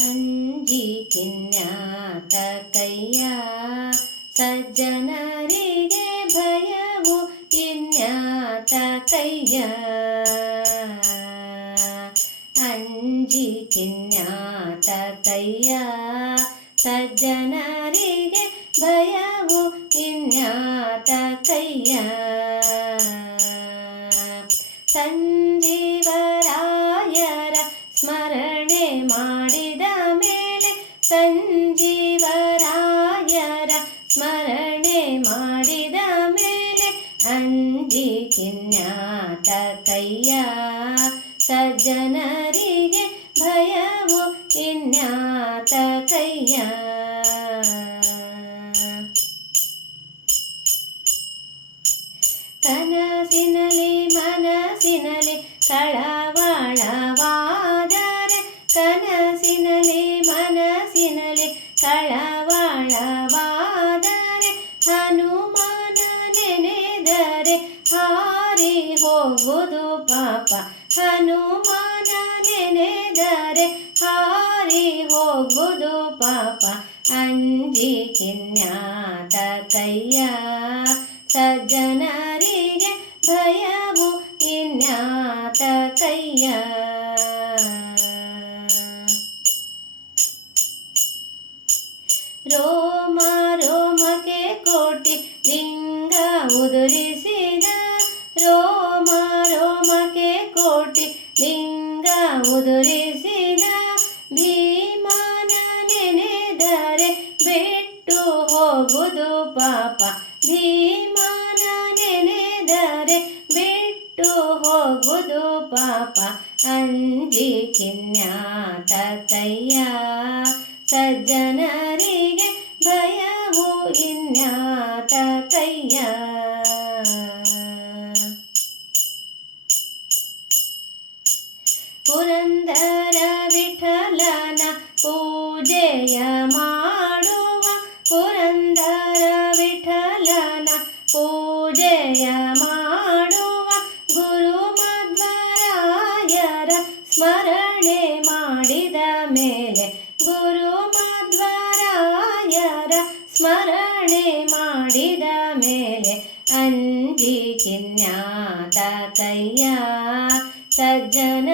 ಅಂಜಿ ಕಿನ್ಯಾತ ಕೈಯ ಸಜ್ಜನರಿಗೆ ಭಯವು ಕಿನ್ಯಾತ ಕೈಯ ಅಂಜಿ ಕಿನ್ಯಾತ ಕೈಯ ಸಜ್ಜನ ಸಜ್ಜನರಿಗೆ ಭಯವು ಇನ್ನಾತ ಕೈಯ ಕನಸಿನಲ್ಲಿ ಮನಸ್ಸಿನಲ್ಲಿ ಕಳವಾಳವಾದರೆ ಕನಸಿನಲ್ಲಿ ಮನಸ್ಸಿನಲ್ಲಿ ಕಳವಾಳವಾದರೆ ಹನುಮಾನ ನೆನೆದರೆ ಹಾರಿ ಹೋಗುವುದು ಪಾಪ ಹನುಮಾನ ನೆನೆದರೆ ಹಾರಿ ಹೋಗುವುದು ಪಾಪ ಅಂಜಿ ಕಿನ್ಯಾತ ಕೈಯ ಸಜ್ಜನರಿಗೆ ಭಯವು ಇನ್ಯಾತ ಕೈಯ ರೋ ಪಾಪ ಅಂಜಿ ಕಿನ್ಯಾತತಯ್ಯ ಸಜ್ಜನರಿಗೆ ಭಯವು ಇನ್ಯಾತತಯ್ಯ ಪುರಂದರ स्मरणे मेले गुरु ಮೇಲೆ मेले ಕಿನ್ಯಾತ किय्य ಸಜ್ಜನ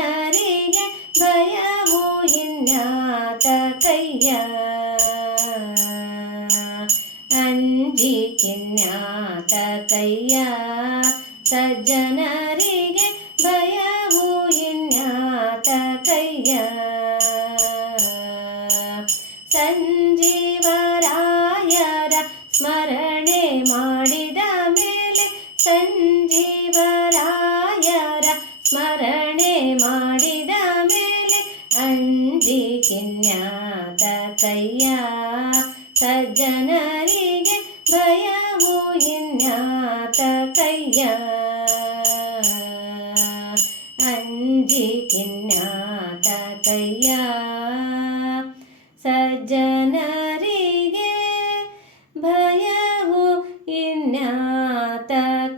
ಸಂಜೀವರಾಯರ ಸ್ಮರಣೆ ಮಾಡಿದ ಮೇಲೆ ಸಂಜೀವರಾಯರ ಸ್ಮರಣೆ ಮಾಡಿದ ಮೇಲೆ ಕೈಯ ಸಜ್ಜನರಿಗೆ ಭಯವು ಇನ್ಯಾತ ಕಯ್ಯ ಕಿನ್ಯಾತ ಕೈಯ ಸಜ್ಜನ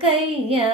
கையா